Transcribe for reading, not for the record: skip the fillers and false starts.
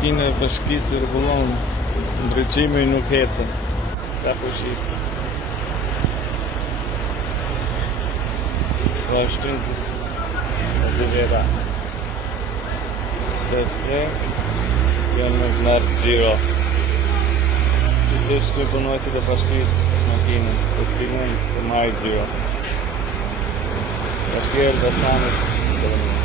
Maquina Vasquitzer de Bologna, regime e no Quetzal. Está fugido. Aos 30 de vera. Sebze e o Nar Giro. Isso é tudo noite da Vasquitzer Maquina, o cimento, o mais Giro. À esquerda, Samet.